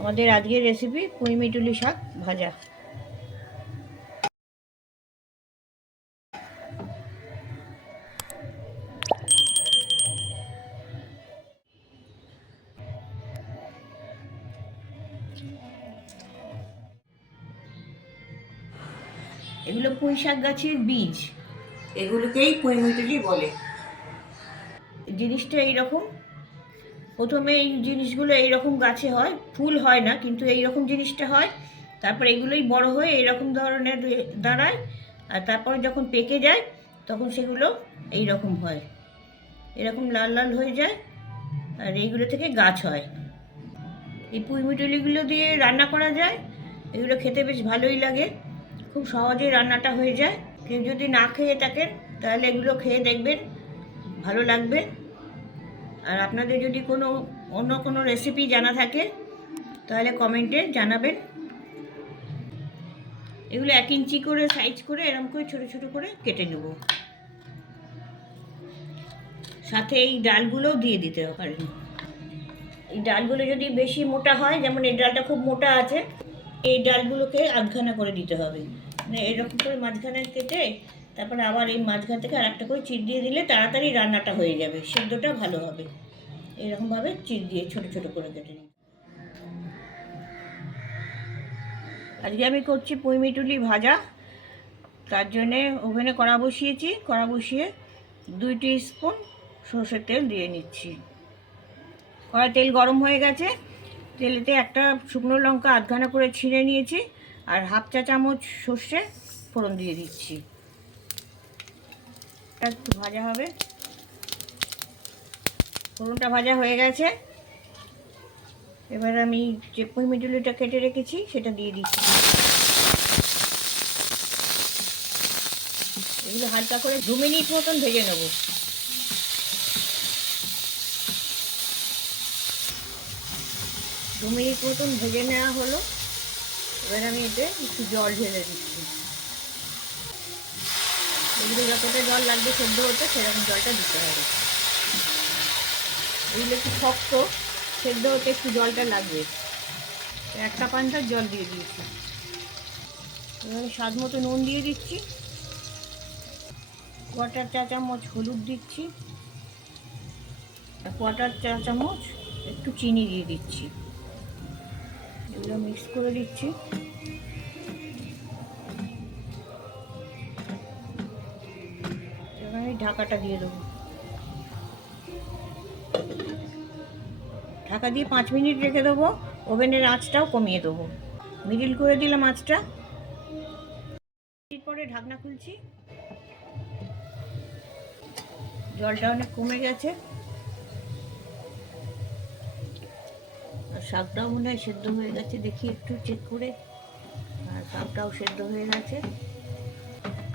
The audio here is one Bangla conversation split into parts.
আমাদের আজকের রেসিপি পুঁই মিটুলি শাক ভাজা। এগুলো পুঁই শাক গাছের বীজ, এগুলোকেই পুঁই মিটুলি বলে। জিনিসটা এইরকম, প্রথমে এই জিনিসগুলো এইরকম গাছে হয়, ফুল হয় না, কিন্তু এইরকম জিনিসটা হয়। তারপর এগুলোই বড় হয়ে এরকম ধরনের দাঁড়ায়, আর তারপর যখন পেকে যায় তখন সেগুলো এইরকম হয়, এরকম লাল লাল হয়ে যায়, আর এইগুলো থেকে গাছ হয়। এই পুঁই মিটুলিগুলো দিয়ে রান্না করা যায়, এগুলো খেতে বেশ ভালোই লাগে, খুব সহজেই রান্নাটা হয়ে যায়। কেউ যদি না খেয়ে থাকেন তাহলে এগুলো খেয়ে দেখবেন, ভালো লাগবে। আর আপনাদের যদি অন্য কোনো রেসিপি জানা থাকে তাহলে কমেন্টে জানাবেন। এগুলো 1 ইঞ্চি করে সাইজ করে এরকম করে ছোটো ছোটো করে কেটে নেব। সাথে এই ডালগুলোও দিয়ে দিতে পারেন। এই ডালগুলো যদি বেশি মোটা হয়, যেমন এই ডালটা খুব মোটা আছে, এই ডালগুলোকে আধখানা করে দিতে হবে। মানে এরকম করে মাঝখানে কেটে তারপরে আবার এই মাঝখান থেকে আর একটা করে চিড় দিয়ে দিলে তাড়াতাড়ি রান্নাটা হয়ে যাবে, সেদ্ধটা ভালো হবে। এরকমভাবে চিড় দিয়ে ছোটো ছোটো করে কেটে নিই। আজকে আমি করছি পুঁই মিটুলি ভাজা। তার জন্যে ওভেনে কড়া বসিয়েছি, কড়া বসিয়ে 2 টিস্পুন সর্ষের তেল দিয়ে নিচ্ছি। কড়া তেল গরম হয়ে গেছে, তেলেতে একটা শুকনো লঙ্কা আধখানা করে ছিঁড়ে নিয়েছি, আর 1/2 চা চামচ সর্ষে ফোড়ন দিয়ে দিচ্ছি। একটু ভাজা হবে, ফোড়নটা ভাজা হয়ে গেছে। এবার আমি যে পুঁই মিটুলিটা কেটে রেখেছি সেটা দিয়ে দিচ্ছি। এগুলো হালকা করে 2 মিনিট মতন ভেজে নেব। 2 মিনিট মতন ভেজে নেওয়া হলো। এবার আমি এতে একটু জল ঢেলে দিচ্ছি। এগুলো যতটা জল লাগবে সেদ্ধ হতে সেরকম জলটা দিতে হবে। এগুলো একটু শক্ত, সেদ্ধ হতে একটু জলটা লাগবে। 1 কাপ আন্দাজ জল দিয়ে দিয়েছি। এবার স্বাদ মতো নুন দিয়ে দিচ্ছি, 1/4 চা চামচ হলুদ দিচ্ছি, 1/4 চা চামচ একটু চিনি দিয়ে দিচ্ছি। এগুলো মিক্স করে দিচ্ছি। এবার আমি ঢাকাটা দিয়ে দেবো। ঢাকা দিয়ে 5 মিনিট রেখে দেবো। ওভেনের আঁচটাও কমিয়ে দেবো, মিডিল করে দিলাম আঁচটা। পরে ঢাকনা খুলছি, জলটা অনেক কমে গেছে, আর শাকটাও মনে হয় সেদ্ধ হয়ে গেছে, দেখি একটু চেক করে। আর শাকটাও সেদ্ধ হয়ে গেছে,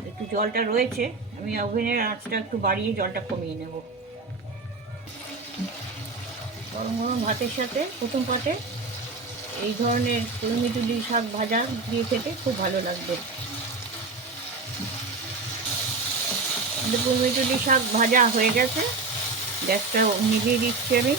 একটু জলটা রয়েছে, আমি ওভেনের আঁচটা একটু বাড়িয়ে জলটা কমিয়ে নেব। গরম গরম ভাতের সাথে প্রথম পাতে এই ধরনের পুঁই মিটুলি শাক ভাজা দিয়ে খেতে খুব ভালো লাগবে। পুঁই মিটুলি শাক ভাজা হয়ে গেছে, গ্যাসটা নিভিয়ে দিচ্ছি আমি।